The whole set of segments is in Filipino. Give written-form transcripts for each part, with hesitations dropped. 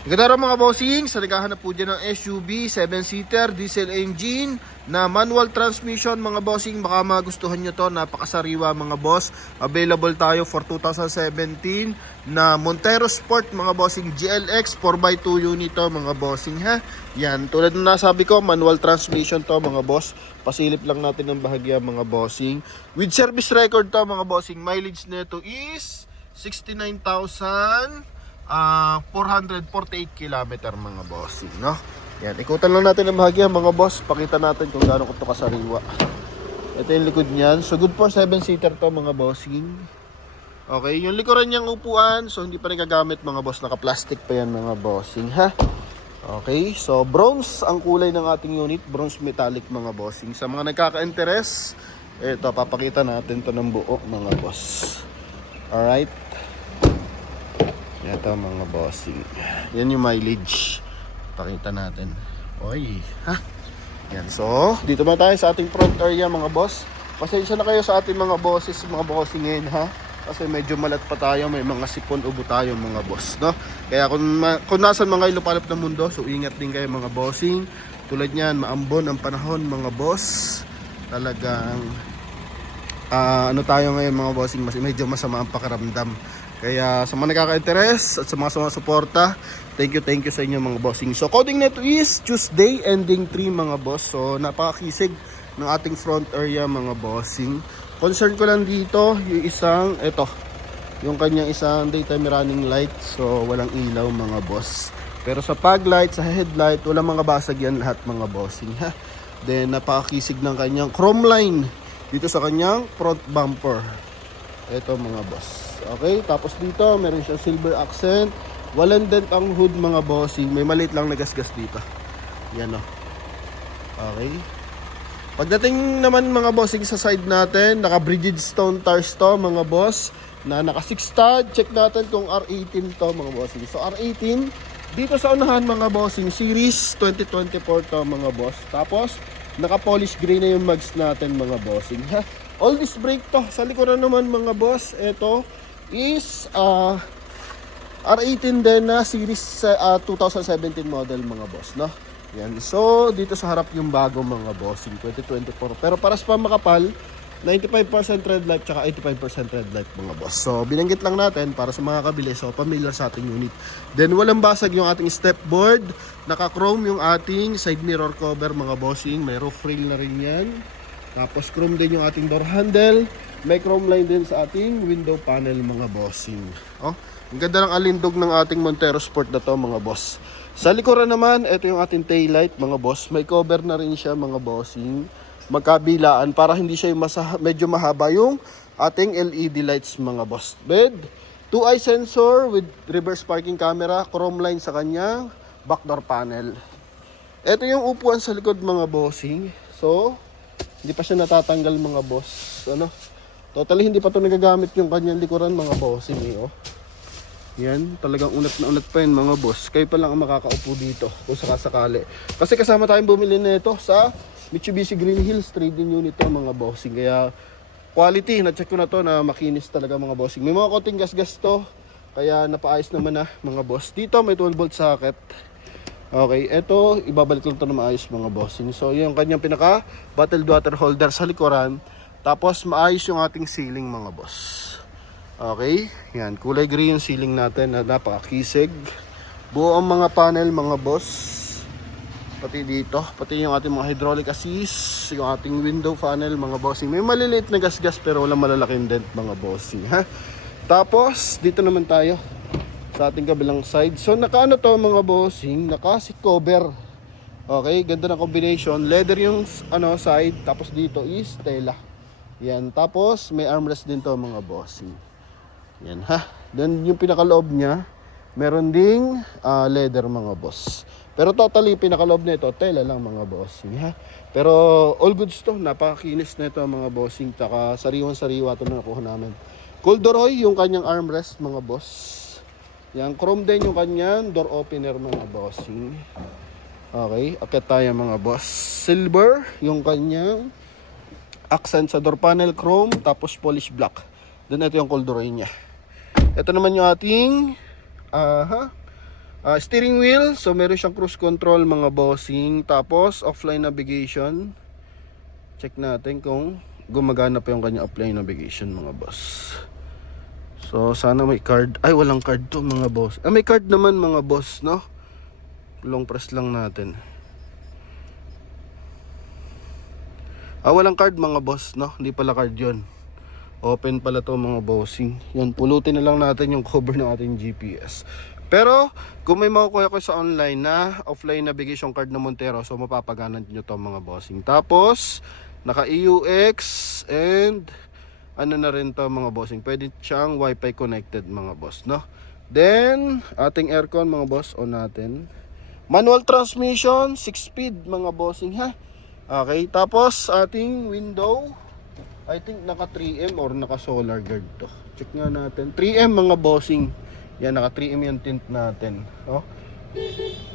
Ganda mga bossing, sa naghahanap po dyan ng SUV, 7-seater, diesel engine, na manual transmission mga bossing, baka magustuhan nyo to, napakasariwa mga boss. Available tayo for 2017 na Montero Sport mga bossing, GLX 4x2 unit to mga bossing ha. Yan, tulad na nasabi ko, manual transmission to mga boss. Pasilip lang natin ng bahagya mga bossing. With service record to mga bossing, mileage nito is 448 km mga bossing, no? Yan, ikutan lang natin ang bahagya mga boss. Pakita natin kung gaano ko ito kasariwa. Ito yung likod niyan. So good for 7-seater to mga bossing. Okay, yung likuran niyang upuan, so hindi pa rin gagamit mga boss. Naka-plastic pa yan mga bossing ha. Okay, so bronze ang kulay ng ating unit. Bronze metallic mga bossing. Sa mga nagkaka-interest, ito, papakita natin to ng buo mga boss. Alright. Ito mga bossing. Yan yung mileage. Pakita natin. Oy, ha? Yan. So, dito na tayo sa ating front area mga boss. Pasensya na kayo sa ating mga bosses, mga bossing ngayon ha. Kasi medyo malat pa tayo, may mga sipon ubo tayo mga boss, no? Kaya kung nasan mga ilupalop ng mundo, so ingat din kayo mga bossing. Tulad niyan, maambon ang panahon mga boss. Talagang ano tayo ngayon mga bossing, medyo masama ang pakiramdam. Kaya sa mga nakaka-interest at sa mga sumusuporta, thank you sa inyo mga bossing. So coding nito is Tuesday ending 3 mga boss. So napakakisig ng ating front area mga bossing. Concern ko lang dito yung isang, yung kanyang isang daytime running light. So walang ilaw mga boss. Pero sa fog light, sa headlight, walang mga basag yan lahat mga bossing ha. Then napakakisig ng kanyang chrome line dito sa kanyang front bumper. Ito mga boss. Okay, tapos dito meron siyang silver accent. Walang dent ang hood mga bossing. May maliit lang na gasgas dito. Yan o. Okay. Pagdating naman mga bossing sa side natin, naka Bridgestone tires to mga boss. Na naka 6 stud. Check natin kung R18 to mga bossing. So R18 dito sa unahan mga bossing, series 2024 to mga boss. Tapos naka polish gray na yung mags natin mga bossing ha. All this brake to. Sa likuran naman mga boss, ito is R18 din na series 2017 model mga boss, no? Yan. So dito sa harap yung bago mga bossing 2024. Pero paras pa makapal, 95% red light tsaka 85% red light mga boss. So binanggit lang natin para sa mga kabili, so familiar sa ating unit. Then walang basag yung ating step board. Naka-chrome yung ating side mirror cover mga bossing. May roof rail na rin yan. Tapos chrome din yung ating door handle. May chrome line din sa ating window panel mga bossing. Oh, ang ganda ng alindog ng ating Montero Sport na to mga boss. Sa likuran naman, ito yung ating tail light mga boss. May cover na rin siya mga bossing. Magkabilaan para hindi siya yung medyo mahaba yung ating LED lights mga boss. Bed, 2-eye sensor with reverse parking camera, chrome line sa kanyang back door panel. Ito yung upuan sa likod mga bossing. So, hindi pa siya natatanggal mga boss. Ano? Totally hindi pa ito nagagamit yung kanyang likuran mga bossing eh, oh. Yan, talagang unat na unat pa yun mga boss. Kayo pa lang ang makakaupo dito kung sakasakali. Kasi kasama tayong bumili na ito sa Mitsubishi Green Hills trading unit to mga bossing. Kaya quality, na-check ko na to na makinis talaga mga bossing. May mga konting gas-gas to, kaya napaayos naman na mga boss. Dito may 12 volt socket. Okay, ito ibabalik lang ito na maayos mga bossing. So yung kanyang pinaka bottled water holder sa likuran. Tapos maayos yung ating ceiling mga boss. Okay, yan, kulay green yung ceiling natin na napakakisig. Buo ang mga panel mga boss. Pati dito, pati yung ating mga hydraulic assist, yung ating window panel mga bossing. May maliliit na gas-gas pero walang malalaking dent mga bossing ha. Tapos dito naman tayo sa ating kabilang side. So nakaano to mga bossing, naka seat cover. Okay, ganda ng combination. Leather yung side, tapos dito is tela. Yan, tapos may armrest din to mga bossing. Yan ha. Then yung pinakaloob niya, meron ding leather mga boss. Pero totally pinakaloob nito tela lang mga bossing ha. Pero all goods to, napakakinis na ito mga bossing. Taka sariwan-sariwa ito na nakuha namin. Corduroy yung kanyang armrest mga boss. Yan, chrome din yung kanyang door opener mga bossing. Okay, akit tayo mga boss. Silver yung kanyang accent sa door panel, chrome, tapos polish black. Then ito yung corduroy niya. Ito naman yung ating Steering wheel, so meron siyang cruise control mga bossing. Tapos offline navigation. Check natin kung gumagana pa yung kanya offline navigation mga boss. So sana may card. Ay, walang card to mga boss. May card naman mga boss, no? Long press lang natin. Walang card mga boss, no? Hindi pala card yun. Open pala to mga bossing. Yan, pulutin na lang natin yung cover ng ating GPS. Pero kung may makukuha ko sa online na offline navigation card na Montero, so mapapaganan nyo to mga bossing. Tapos naka EUX and ano na rin to mga bossing, pwede siyang wifi connected mga boss, no? Then ating aircon mga boss, on natin. Manual transmission, 6-speed mga bossing, ha. Okay, tapos ating window, I think naka 3M or naka solar guard to. Check nga natin. 3M mga bossing. Yan, naka 3M yung tint natin, oh.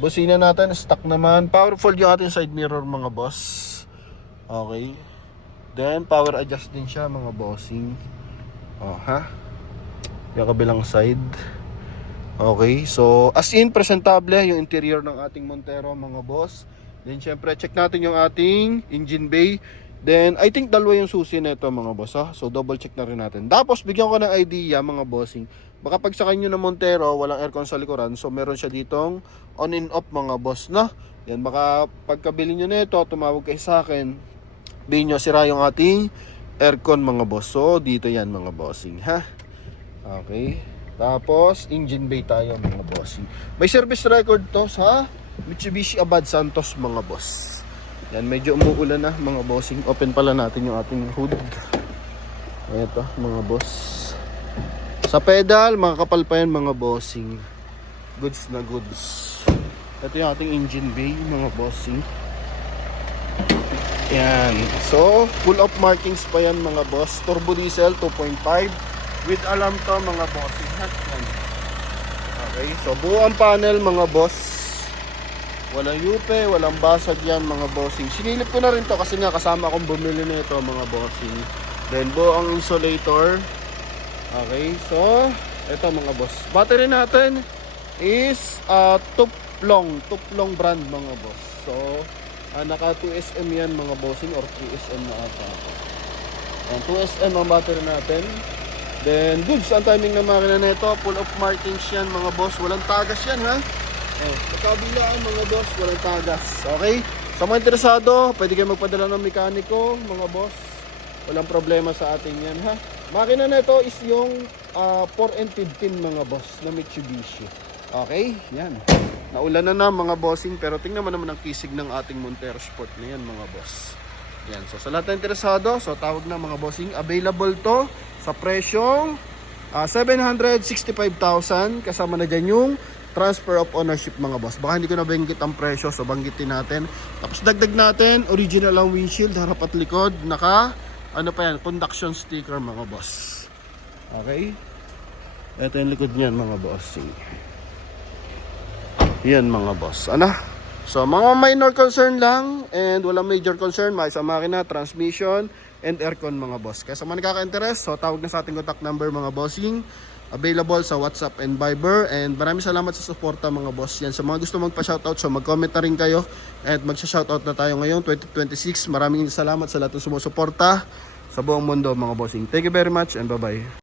Busina natin, stock naman. Powerful yung ating side mirror mga boss. Okay. Then power adjust din siya mga bossing. Oh, ha. Yung kabilang side. Okay, so as in presentable yung interior ng ating Montero mga boss. Then syempre check natin yung ating engine bay. Then I think dalawa yung susi nito mga boss, ha? So double check na rin natin. Tapos bigyan ko ng idea mga bossing. Baka pag sakay nyo ng Montero, walang aircon sa likuran. So meron siya ditong on and off mga boss, na. Yan, baka pagkabili nyo nito, tumawag kayo sa akin. Bilhin nyo, sira yung ating aircon mga boss. So dito yan mga bossing, ha. Okay. Tapos engine bay tayo mga bossing. May service record to sa Mitsubishi Abad Santos mga boss. Yan, medyo umuulan na mga bossing. Open pala natin yung ating hood. Ito mga boss. Sa pedal, mga kapal pa yan mga bossing. Goods na goods. Ito yung ating engine bay mga bossing. Yan. So, full of markings pa yan mga boss. Turbo diesel 2.5 with alarm to mga bossing. Okay, so buo ang panel mga boss. Walang yupe, walang basag yan mga bossing. Sinilip ko na rin to kasi nga kasama akong bumili nito mga bossing. Then buo ang insulator. Okay, so ito mga boss. Battery natin is Tuplong brand mga boss. So naka 2SM yan mga bossing or 3SM na ata. 2SM ang battery natin. Then goods ang timing ng makina nito. Full of markings yan mga boss. Walang tagas yan, ha. Sa kabilaan mga boss, walang tagas. Okay? Sa mga interesado, pwede kayo magpadala ng mekaniko mga boss. Walang problema sa atin yan, ha. Makina nito is yung 4N15 mga boss na Mitsubishi. Okay? Yan. Naulan na mga bossing, pero tingnan mo naman ang kisig ng ating Montero Sport na yan mga boss. Yan. So sa lahat ng interesado, so tawag na mga bossing. Available to sa presyong 765,000. Kasama na dyan yung transfer of ownership mga boss. Baka hindi ko nabanggit ang presyo, so banggitin natin. Tapos dagdag natin, original ang windshield, harap at likod. Naka, ano pa yan, conduction sticker mga boss. Okay? Ito yung likod niyan mga bossing. Yan mga boss. Ano? So mga minor concern lang and walang major concern. May sa makina, transmission, and aircon mga boss. Kaya sa mga nakaka-interest, so tawag na sa ating contact number mga bossing. Available sa WhatsApp and Viber. And maraming salamat sa suporta mga boss. Yan, sa mga gusto magpa-shoutout, so mag-comment na rin kayo. At magsha-shoutout na tayo ngayong 2026. Maraming salamat sa lahat ng sumusuporta sa buong mundo mga bossing. Thank you very much and bye-bye.